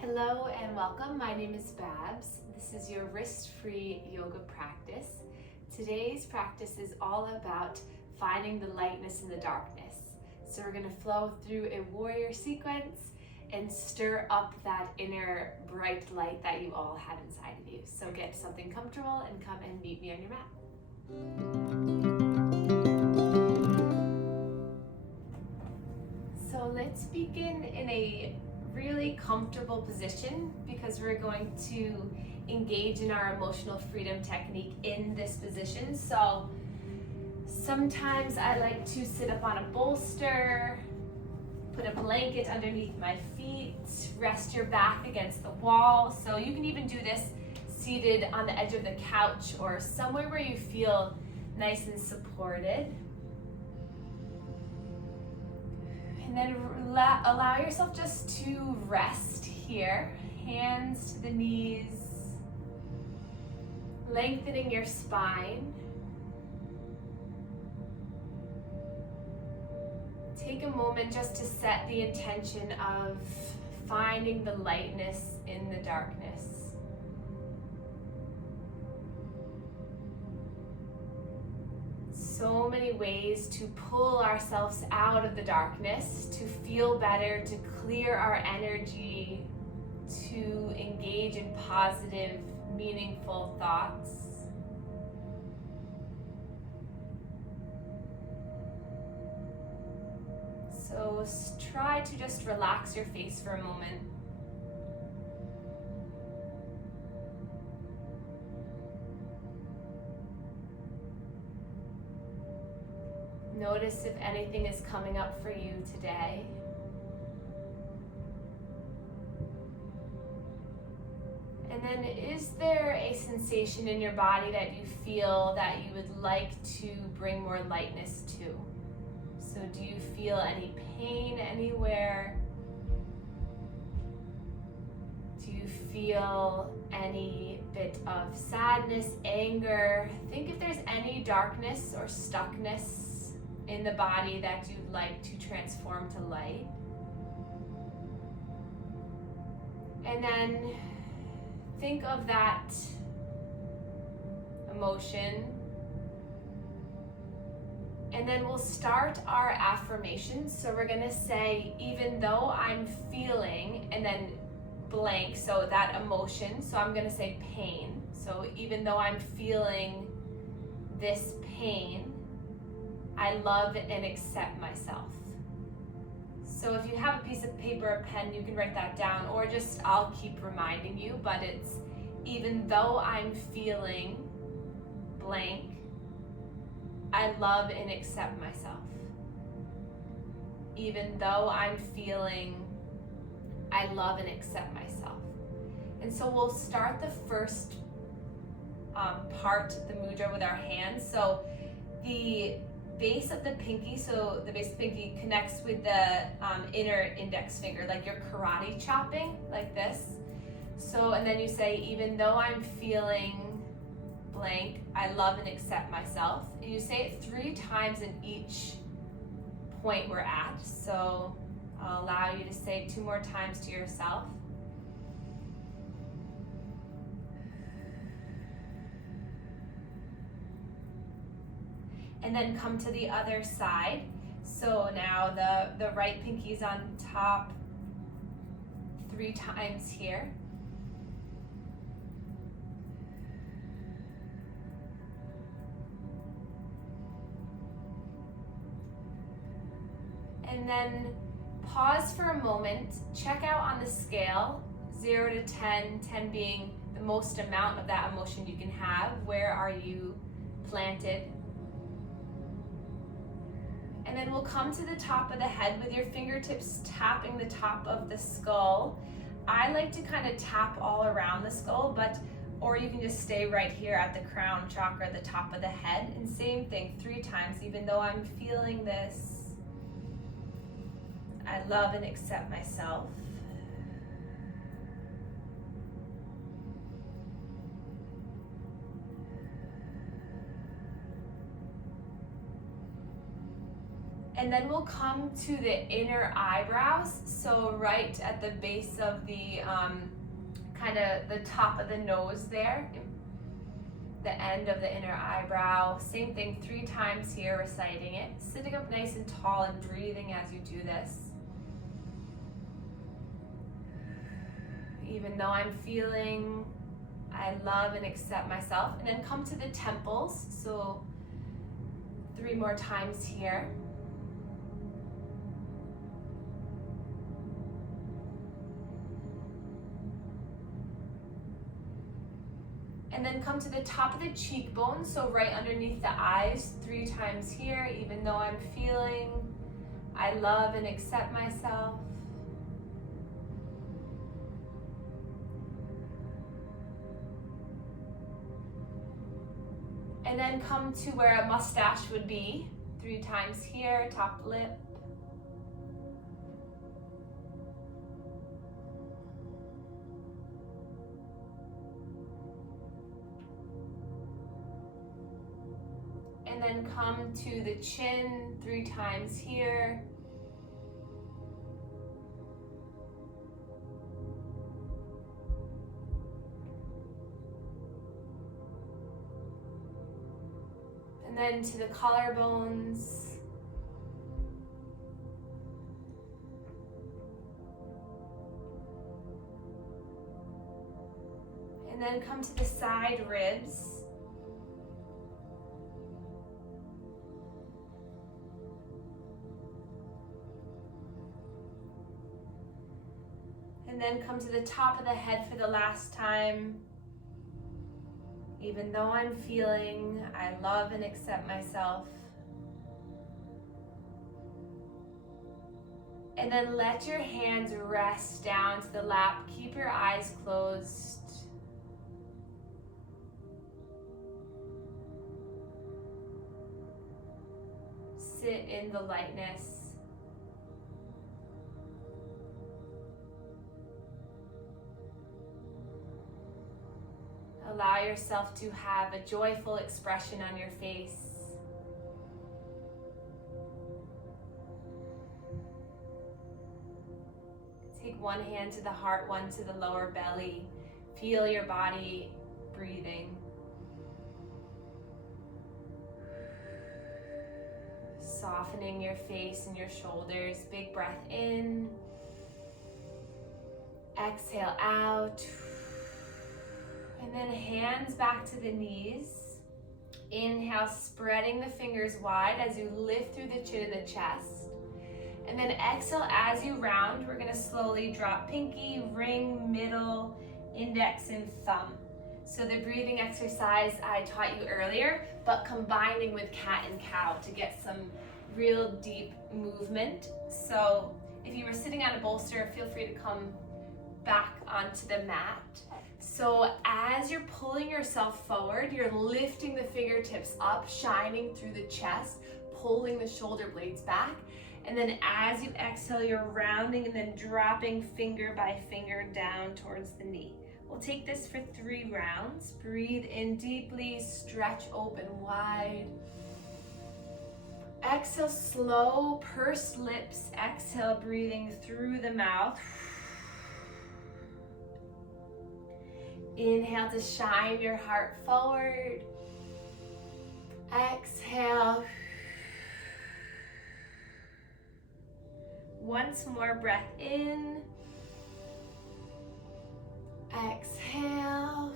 Hello and welcome. My name is Babz. This is your wrist-free yoga practice. Today's practice is all about finding the lightness in the darkness. So we're going to flow through a warrior sequence and stir up that inner bright light that you all have inside of you. So get something comfortable and come and meet me on your mat. So let's begin in a really comfortable position because we're going to engage in our emotional freedom technique in this position. So sometimes I like to sit up on a bolster, put a blanket underneath my feet, rest your back against the wall. So you can even do this seated on the edge of the couch or somewhere where you feel nice and supported. And then allow yourself just to rest here, hands to the knees, lengthening your spine. Take a moment just to set the intention of finding the lightness in the darkness. So many ways to pull ourselves out of the darkness, to feel better, to clear our energy, to engage in positive, meaningful thoughts. So try to just relax your face for a moment. Notice if anything is coming up for you today. And then is there a sensation in your body that you feel that you would like to bring more lightness to? So do you feel any pain anywhere? Do you feel any bit of sadness, anger? Think if there's any darkness or stuckness in the body that you'd like to transform to light. And then think of that emotion. And then we'll start our affirmations. So we're gonna say, even though I'm feeling, and then blank, so that emotion. So I'm gonna say pain. So even though I'm feeling this pain, I love and accept myself. So if you have a piece of paper or pen, you can write that down, or just I'll keep reminding you, but it's even though I'm feeling blank, I love and accept myself. Even though I'm feeling, I love and accept myself. And so we'll start the first part, the mudra, with our hands. So the base of the pinky, so the base of the pinky connects with the inner index finger, like you're karate chopping, like this. So, and then you say, even though I'm feeling blank, I love and accept myself. And you say it 3 times in each point we're at. So I'll allow you to say it 2 more times to yourself. And then come to the other side. So now the right pinky's on top 3 times here. And then pause for a moment, check out on the scale, 0 to 10, 10 being the most amount of that emotion you can have. Where are you planted? And then we'll come to the top of the head with your fingertips tapping the top of the skull. I like to kind of tap all around the skull, or you can just stay right here at the crown chakra, the top of the head. And same thing, 3 times, even though I'm feeling this, I love and accept myself. And then we'll come to the inner eyebrows, so right at the base of the kind of the top of the nose there, the end of the inner eyebrow. Same thing 3 times here, reciting it, sitting up nice and tall and breathing as you do this. Even though I'm feeling, I love and accept myself. And then come to the temples, so 3 more times here. And then come to the top of the cheekbone, so right underneath the eyes, 3 times here. Even though I'm feeling, I love and accept myself. And then come to where a mustache would be, 3 times here, top lip. And then come to the chin 3 times here. And then to the collarbones. And then come to the side ribs. And then come to the top of the head for the last time. Even though I'm feeling, I love and accept myself. And then let your hands rest down to the lap. Keep your eyes closed. Sit in the lightness. Allow yourself to have a joyful expression on your face. Take one hand to the heart, one to the lower belly. Feel your body breathing. Softening your face and your shoulders. Big breath in. Exhale out. And then hands back to the knees. Inhale, spreading the fingers wide as you lift through the chin and the chest. And then exhale as you round. We're gonna slowly drop pinky, ring, middle, index, and thumb. So the breathing exercise I taught you earlier, but combining with cat and cow to get some real deep movement. So if you were sitting on a bolster, feel free to come back onto the mat. So as you're pulling yourself forward, you're lifting the fingertips up, shining through the chest, pulling the shoulder blades back. And then as you exhale, you're rounding and then dropping finger by finger down towards the knee. We'll take this for 3 rounds. Breathe in deeply, stretch open wide. Exhale, slow, pursed lips. Exhale, breathing through the mouth. Inhale to shine your heart forward. Exhale. Once more, breath in. Exhale.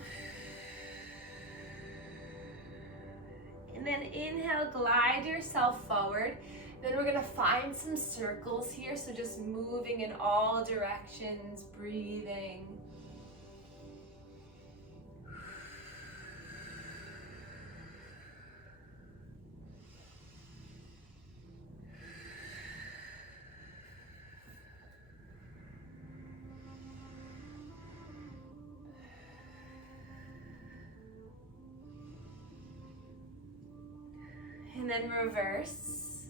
And then inhale, glide yourself forward. Then we're gonna find some circles here, so just moving in all directions, breathing. And then reverse.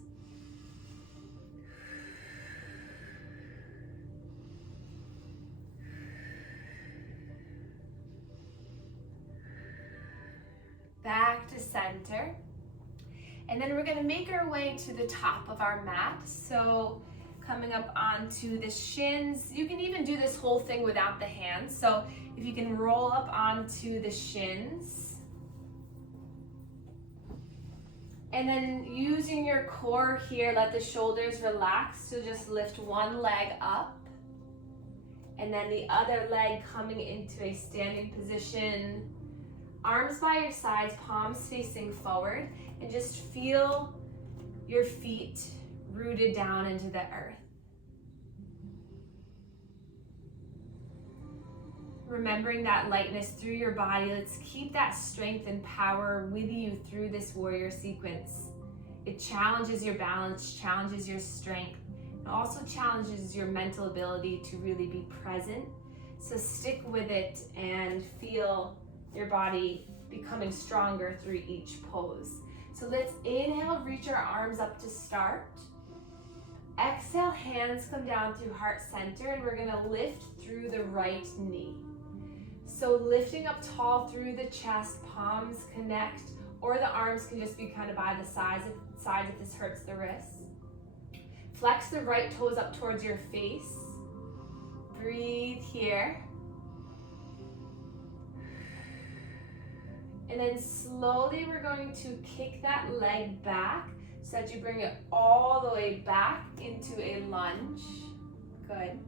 Back to center. And then we're gonna make our way to the top of our mat. So coming up onto the shins. You can even do this whole thing without the hands. So if you can roll up onto the shins. And then using your core here, let the shoulders relax. So just lift one leg up. And then the other leg coming into a standing position. Arms by your sides, palms facing forward. And just feel your feet rooted down into the earth. Remembering that lightness through your body, let's keep that strength and power with you through this warrior sequence. It challenges your balance, challenges your strength, and also challenges your mental ability to really be present. So stick with it and feel your body becoming stronger through each pose. So let's inhale, reach our arms up to start. Exhale, hands come down through heart center, and we're gonna lift through the right knee. So lifting up tall through the chest, palms connect, or the arms can just be kind of by the sides if this hurts the wrists. Flex the right toes up towards your face. Breathe here. And then slowly we're going to kick that leg back so that you bring it all the way back into a lunge. Good.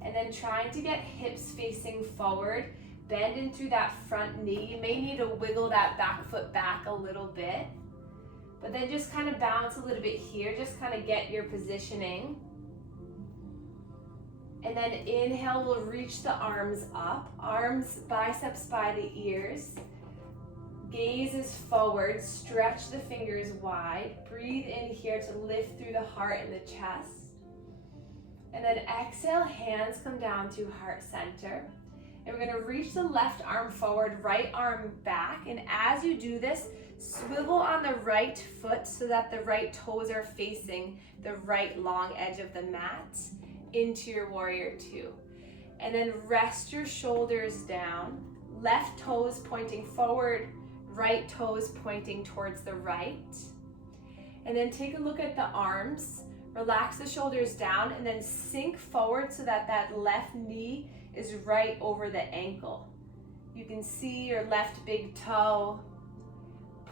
And then trying to get hips facing forward, bend in through that front knee. You may need to wiggle that back foot back a little bit, but then just kind of bounce a little bit here, just kind of get your positioning. And then inhale, we'll reach the arms up, arms, biceps by the ears. Gaze is forward, stretch the fingers wide. Breathe in here to lift through the heart and the chest. And then exhale, hands come down to heart center. And we're gonna reach the left arm forward, right arm back. And as you do this, swivel on the right foot so that the right toes are facing the right long edge of the mat into your warrior two. And then rest your shoulders down, left toes pointing forward, right toes pointing towards the right. And then take a look at the arms. Relax the shoulders down and then sink forward so that that left knee is right over the ankle. You can see your left big toe.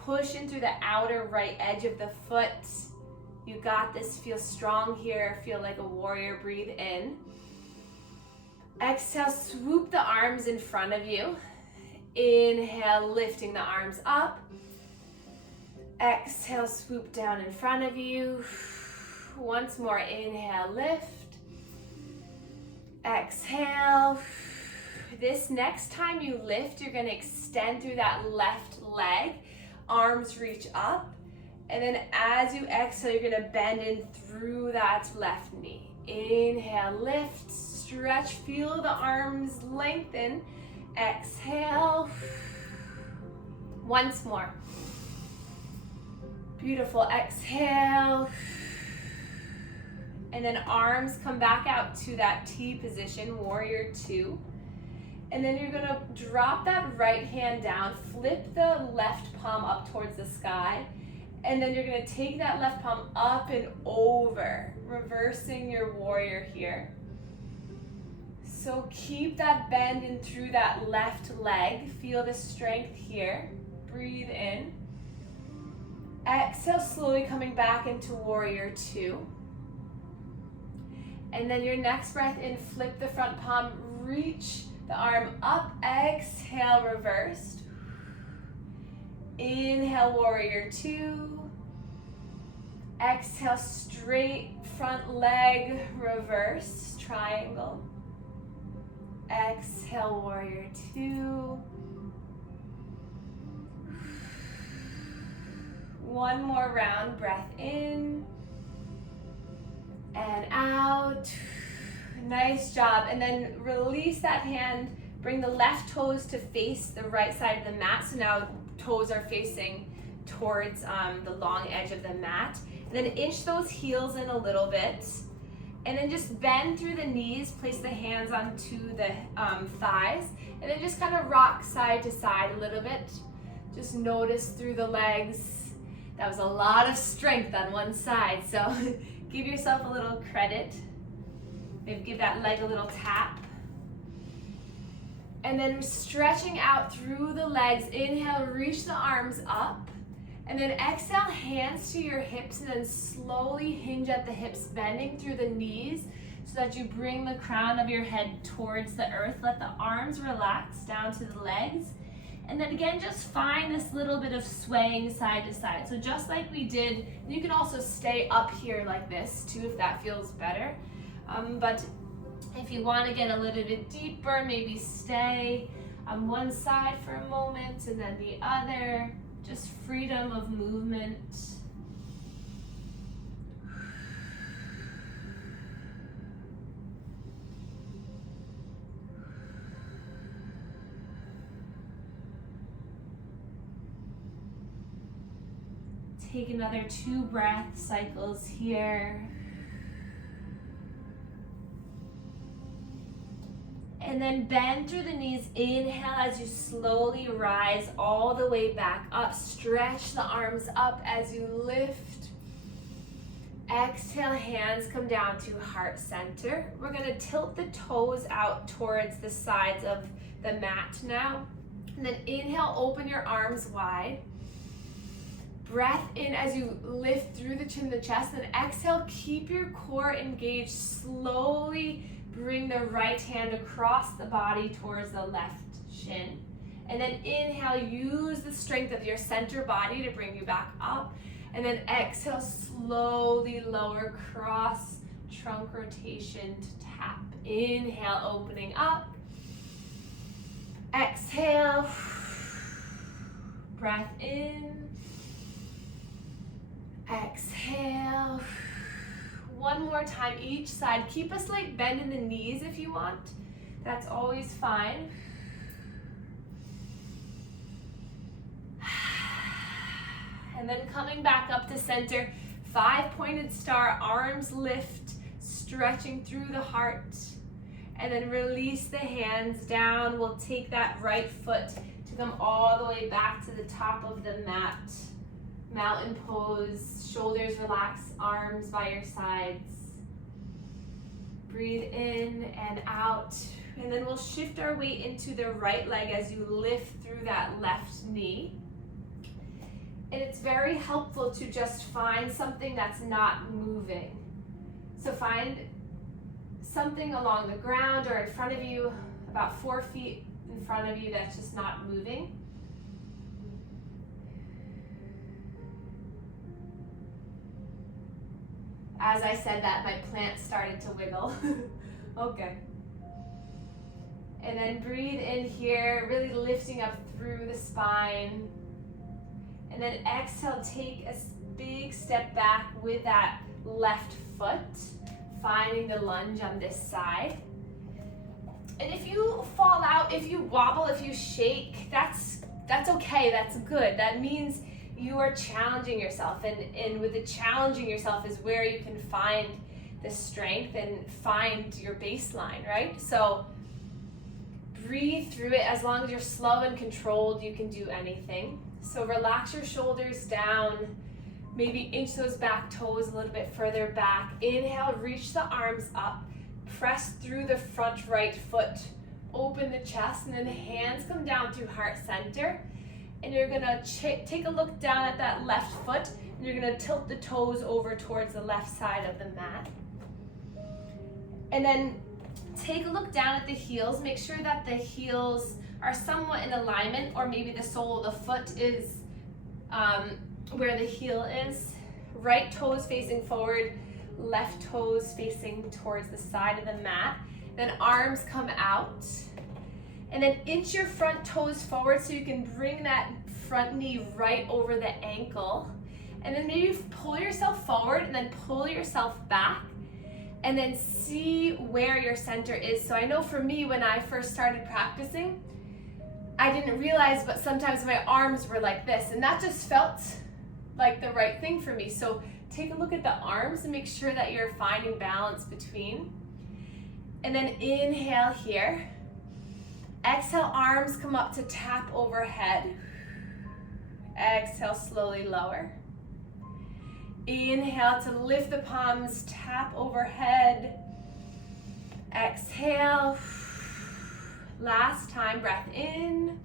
Push in through the outer right edge of the foot. You got this. Feel strong here. Feel like a warrior. Breathe in. Exhale, swoop the arms in front of you. Inhale, lifting the arms up. Exhale, swoop down in front of you. Once more, inhale, lift. Exhale. This next time you lift, you're gonna extend through that left leg. Arms reach up. And then as you exhale, you're gonna bend in through that left knee. Inhale, lift, stretch, feel the arms lengthen. Exhale. Once more. Beautiful. Exhale. And then arms come back out to that T position, warrior two. And then you're gonna drop that right hand down, flip the left palm up towards the sky. And then you're gonna take that left palm up and over, reversing your warrior here. So keep that bend in through that left leg. Feel the strength here. Breathe in. Exhale, slowly coming back into warrior two. And then your next breath in, flip the front palm, reach the arm up. Exhale, reversed. Inhale, warrior two. Exhale, straight front leg, reverse, triangle. Exhale, warrior two. One more round, breath in and out. Nice job. And then release that hand, bring the left toes to face the right side of the mat. So now toes are facing towards the long edge of the mat. And then inch those heels in a little bit. And then just bend through the knees, place the hands onto the thighs, and then just kind of rock side to side a little bit. Just notice through the legs That was a lot of strength on one side, so give yourself a little credit. Maybe give that leg a little tap. And then stretching out through the legs. Inhale, reach the arms up. And then exhale, hands to your hips, and then slowly hinge at the hips, bending through the knees so that you bring the crown of your head towards the earth. Let the arms relax down to the legs. And then again, just find this little bit of swaying side to side. So just like we did, you can also stay up here like this too if that feels better. But if you want to get a little bit deeper, maybe stay on one side for a moment and then the other. Just freedom of movement. Take another 2 breath cycles here. And then bend through the knees. Inhale as you slowly rise all the way back up. Stretch the arms up as you lift. Exhale, hands come down to heart center. We're going to tilt the toes out towards the sides of the mat now. And then inhale, open your arms wide. Breath in as you lift through the chin, the chest. And exhale, keep your core engaged. Slowly bring the right hand across the body towards the left shin. And then inhale, use the strength of your center body to bring you back up. And then exhale, slowly lower, cross trunk rotation to tap. Inhale, opening up. Exhale, breath in. Exhale. One more time each side. Keep a slight bend in the knees if you want. That's always fine. And then coming back up to center, 5-pointed star, arms lift, stretching through the heart. And then release the hands down. We'll take that right foot to come all the way back to the top of the mat. Mountain pose, shoulders relax, arms by your sides. Breathe in and out. And then we'll shift our weight into the right leg as you lift through that left knee. And it's very helpful to just find something that's not moving. So find something along the ground or in front of you, about 4 feet in front of you, that's just not moving. As I said that, my plant started to wiggle. Okay. And then breathe in here, really lifting up through the spine. And then exhale, take a big step back with that left foot, finding the lunge on this side. And if you fall out, if you wobble, if you shake, that's okay, that's good. That means you are challenging yourself, and with the challenging yourself is where you can find the strength and find your baseline, right? So breathe through it. As long as you're slow and controlled, you can do anything. So relax your shoulders down, maybe inch those back toes a little bit further back. Inhale, reach the arms up, press through the front right foot, open the chest, and then the hands come down to heart center. And you're gonna take a look down at that left foot, and you're gonna tilt the toes over towards the left side of the mat. And then take a look down at the heels. Make sure that the heels are somewhat in alignment, or maybe the sole of the foot is where the heel is. Right toes facing forward, left toes facing towards the side of the mat. Then arms come out. And then inch your front toes forward so you can bring that front knee right over the ankle. And then maybe pull yourself forward and then pull yourself back. And then see where your center is. So I know for me, when I first started practicing, I didn't realize, but sometimes my arms were like this. And that just felt like the right thing for me. So take a look at the arms and make sure that you're finding balance between. And then inhale here. Exhale, arms come up to tap overhead. Exhale, slowly lower. Inhale to lift the palms, tap overhead. Exhale. Last time, breath in.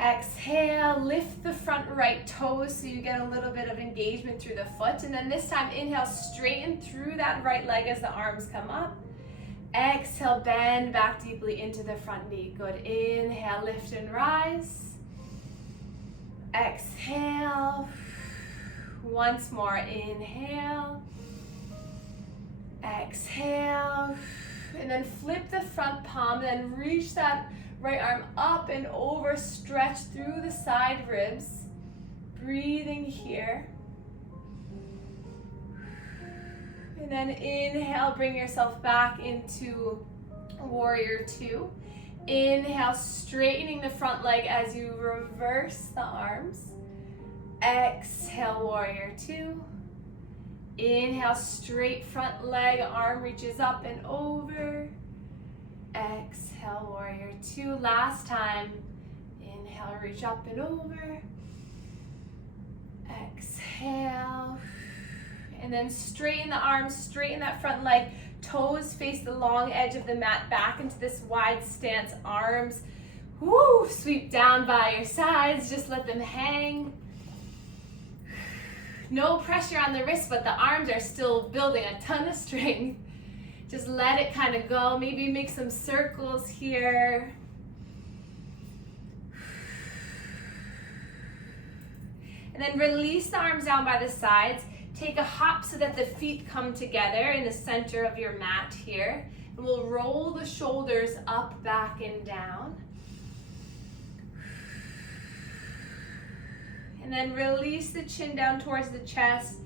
Exhale, lift the front right toes so you get a little bit of engagement through the foot. And then this time, inhale, straighten through that right leg as the arms come up. Exhale, bend back deeply into the front knee. Good. Inhale, lift and rise. Exhale. Once more, inhale. Exhale. And then flip the front palm, then reach that right arm up and over, stretch through the side ribs. Breathing here. And then inhale, bring yourself back into warrior two. Inhale, straightening the front leg as you reverse the arms. Exhale, warrior two. Inhale, straight front leg, arm reaches up and over. Exhale, warrior two. Last time. Inhale, reach up and over. Exhale. And then straighten the arms, straighten that front leg. Toes face the long edge of the mat, back into this wide stance. Arms, whoo, sweep down by your sides. Just let them hang. No pressure on the wrists, but the arms are still building a ton of strength. Just let it kind of go. Maybe make some circles here. And then release the arms down by the sides. Take a hop so that the feet come together in the center of your mat here. And we'll roll the shoulders up, back, and down. And then release the chin down towards the chest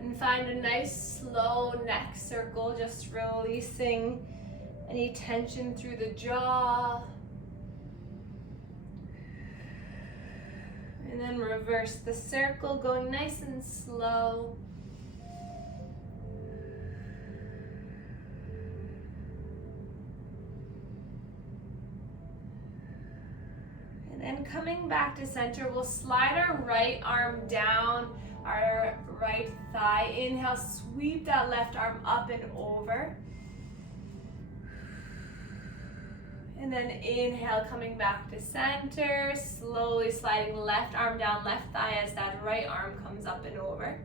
and find a nice slow neck circle, just releasing any tension through the jaw. And then reverse the circle, going nice and slow. And then coming back to center, we'll slide our right arm down our right thigh. Inhale, sweep that left arm up and over. And then inhale, coming back to center, slowly sliding left arm down, left thigh as that right arm comes up and over.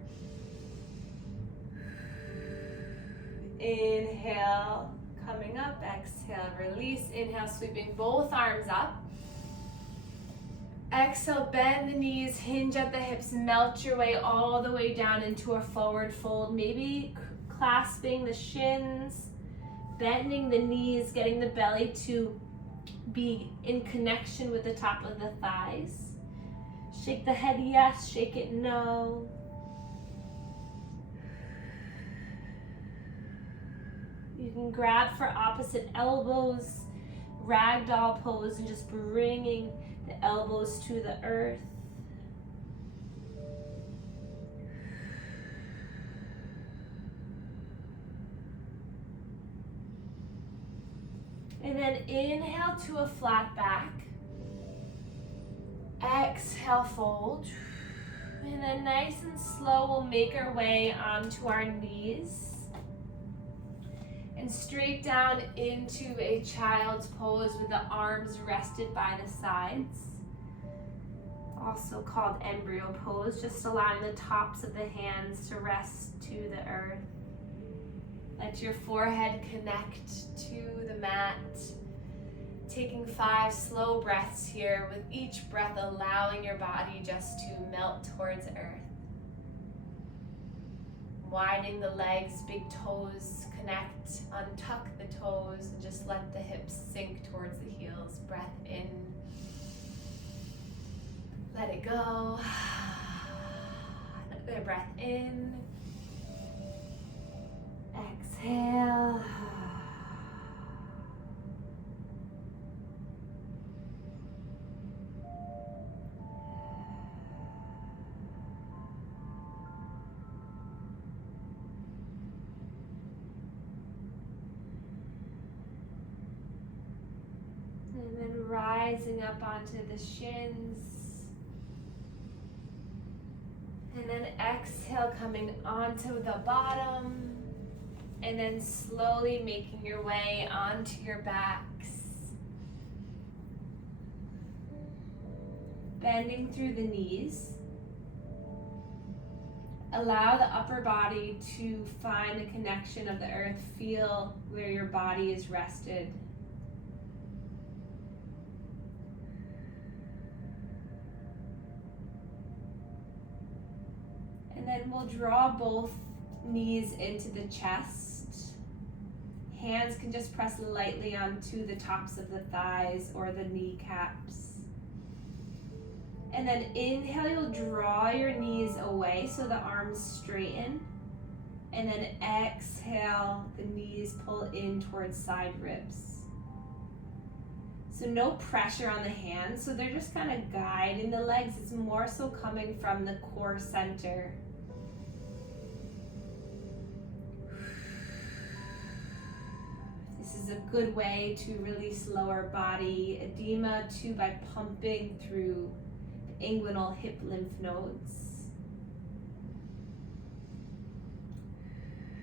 Inhale, coming up, exhale, release. Inhale, sweeping both arms up. Exhale, bend the knees, hinge at the hips, melt your way all the way down into a forward fold. Maybe clasping the shins, bending the knees, getting the belly to be in connection with the top of the thighs. Shake the head yes, shake it no. You can grab for opposite elbows, ragdoll pose, and just bringing the elbows to the earth. And then inhale to a flat back. Exhale, fold. And then nice and slow, we'll make our way onto our knees. And straight down into a child's pose with the arms rested by the sides. Also called embryo pose, just allowing the tops of the hands to rest to the earth. Let your forehead connect to the mat. Taking 5 slow breaths here, with each breath allowing your body just to melt towards earth. Widening the legs, big toes connect, untuck the toes, and just let the hips sink towards the heels. Breath in. Let it go. Another breath in. Exhale. And then rising up onto the shins. And then exhale, coming onto the bottom. And then slowly making your way onto your backs. Bending through the knees. Allow the upper body to find the connection of the earth. Feel where your body is rested. And then we'll draw both knees into the chest. Hands can just press lightly onto the tops of the thighs or the kneecaps. And then inhale, you'll draw your knees away so the arms straighten. And then exhale, the knees pull in towards side ribs. So no pressure on the hands, so they're just kind of guiding the legs. It's more so coming from the core center. This is a good way to release lower body edema too, by pumping through the inguinal hip lymph nodes.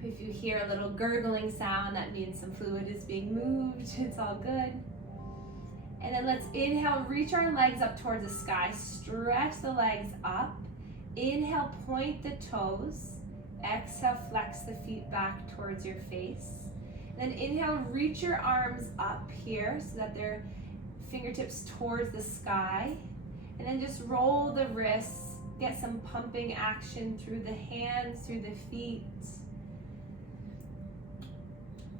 If you hear a little gurgling sound, that means some fluid is being moved. It's all good. And then let's inhale, reach our legs up towards the sky. Stretch the legs up. Inhale, point the toes. Exhale, flex the feet back towards your face. Then inhale, reach your arms up here so that they're fingertips towards the sky. And then just roll the wrists, get some pumping action through the hands, through the feet.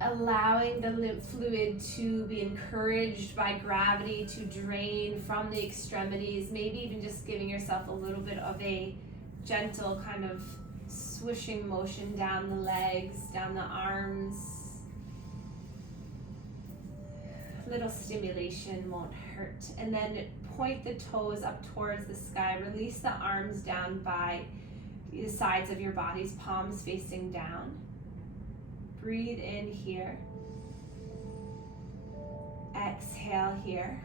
Allowing the lymph fluid to be encouraged by gravity to drain from the extremities. Maybe even just giving yourself a little bit of a gentle kind of swishing motion down the legs, down the arms. Little stimulation won't hurt. And then point the toes up towards the sky. Release the arms down by the sides of your bodies, palms facing down. Breathe in here. Exhale here.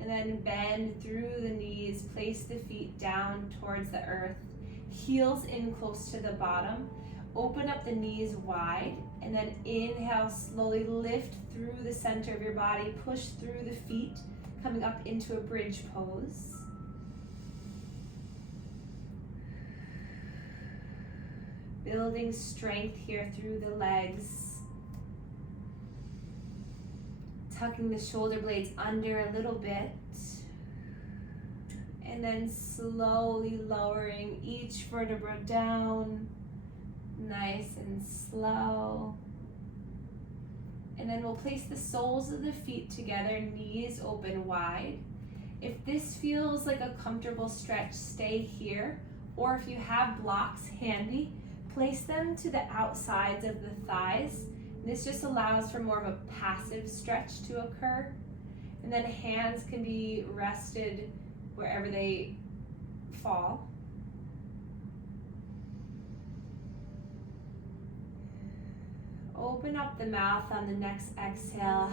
And then bend through the knees. Place the feet down towards the earth. Heels in close to the bottom. Open up the knees wide. And then inhale, slowly lift through the center of your body. Push through the feet, coming up into a bridge pose. Building strength here through the legs. Tucking the shoulder blades under a little bit. And then slowly lowering each vertebra down. Nice and slow. And then we'll place the soles of the feet together, knees open wide. If this feels like a comfortable stretch, stay here. Or if you have blocks handy, place them to the outsides of the thighs. This just allows for more of a passive stretch to occur. And then hands can be rested wherever they fall. Open up the mouth on the next exhale.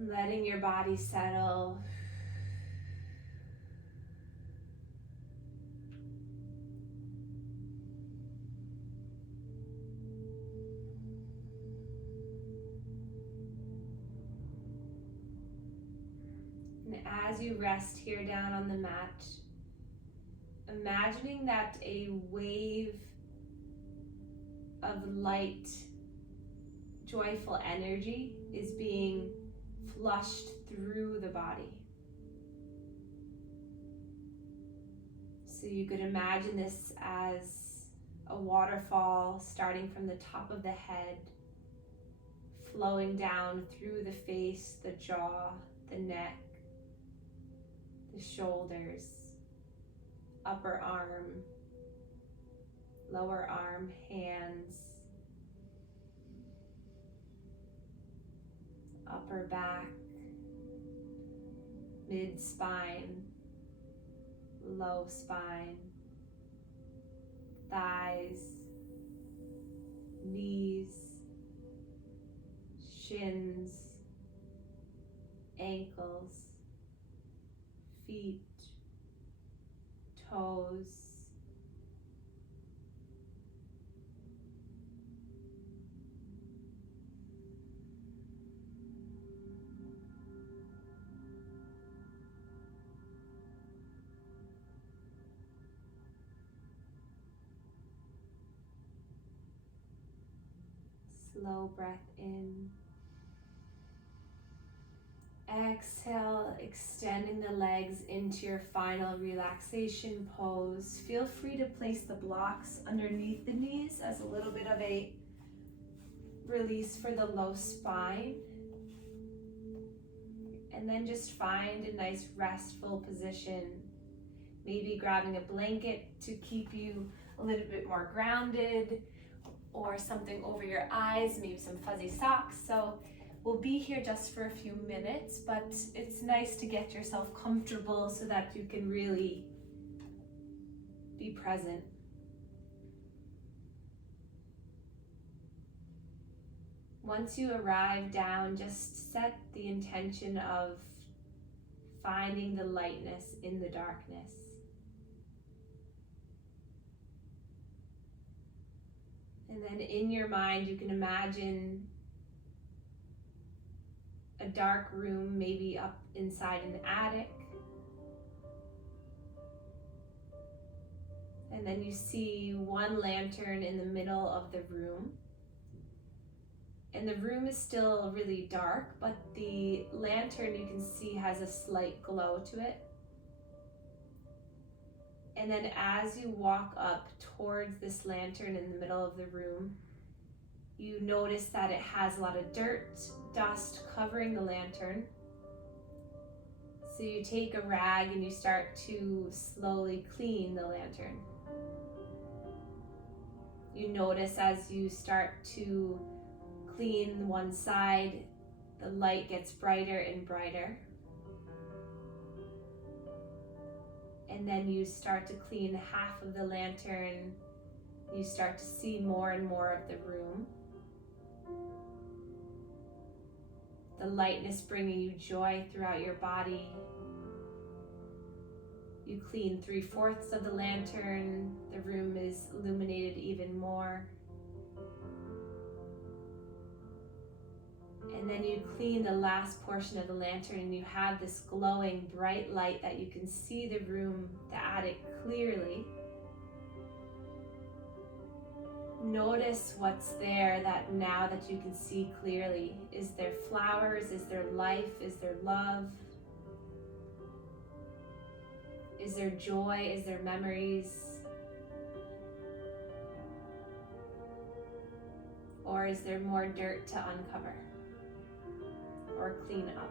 Letting your body settle. And as you rest here down on the mat, imagining that a wave of light, joyful energy is being flushed through the body. So you could imagine this as a waterfall starting from the top of the head, flowing down through the face, the jaw, the neck, the shoulders, upper arm, lower arm, hands, upper back, mid spine, low spine, thighs, knees, shins, ankles, feet, toes. Slow breath in. Exhale, extending the legs into your final relaxation pose. Feel free to place the blocks underneath the knees as a little bit of a release for the low spine. And then just find a nice restful position. Maybe grabbing a blanket to keep you a little bit more grounded, or something over your eyes, maybe some fuzzy socks. So we'll be here just for a few minutes, but it's nice to get yourself comfortable so that you can really be present. Once you arrive down, just set the intention of finding the lightness in the darkness. And then in your mind, you can imagine a dark room, maybe up inside an attic. And then you see one lantern in the middle of the room. And the room is still really dark, but the lantern you can see has a slight glow to it. And then as you walk up towards this lantern in the middle of the room, you notice that it has a lot of dirt, dust covering the lantern. So you take a rag and you start to slowly clean the lantern. You notice as you start to clean one side, the light gets brighter and brighter. And then you start to clean half of the lantern. You start to see more and more of the room. The lightness bringing you joy throughout your body. You clean 3/4 of the lantern. The room is illuminated even more. And then you clean the last portion of the lantern and you have this glowing bright light that you can see the room, the attic, clearly. Notice what's there that now that you can see clearly. Is there flowers? Is there life? Is there love? Is there joy? Is there memories? Or is there more dirt to uncover or clean up?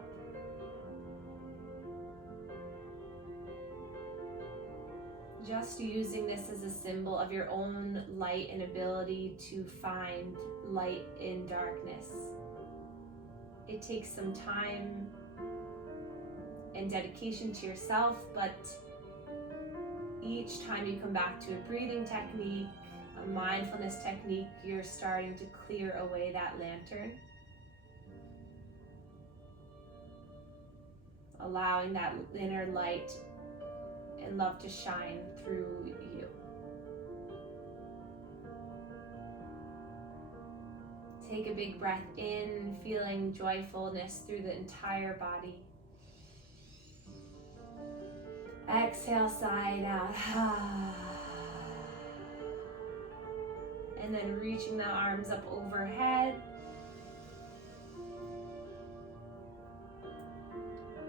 Just using this as a symbol of your own light and ability to find light in darkness. It takes some time and dedication to yourself, but each time you come back to a breathing technique, a mindfulness technique, you're starting to clear away that lantern. Allowing that inner light and love to shine through you. Take a big breath in, feeling joyfulness through the entire body. Exhale, sigh out. And then reaching the arms up overhead.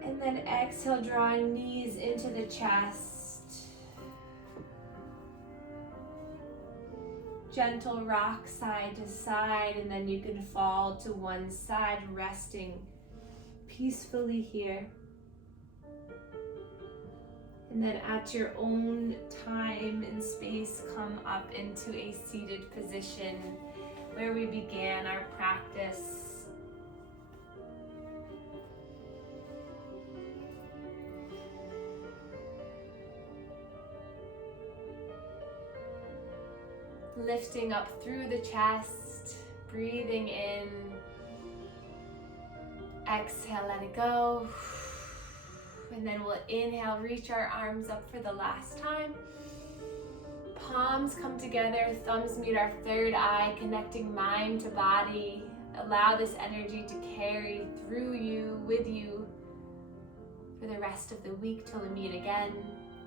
And then exhale, drawing knees into the chest. Gentle rock side to side, and then you can fall to one side, resting peacefully here. And then at your own time and space, come up into a seated position where we began our practice. Lifting up through the chest, breathing in. Exhale, let it go. And then we'll inhale, reach our arms up for the last time. Palms come together, thumbs meet our third eye, connecting mind to body. Allow this energy to carry through you, with you, for the rest of the week till we meet again.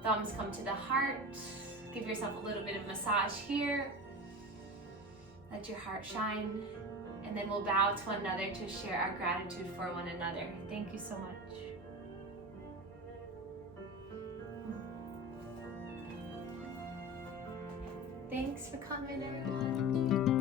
Thumbs come to the heart. Give yourself a little bit of massage here. Let your heart shine. And then we'll bow to one another to share our gratitude for one another. Thank you so much. Thanks for coming, everyone.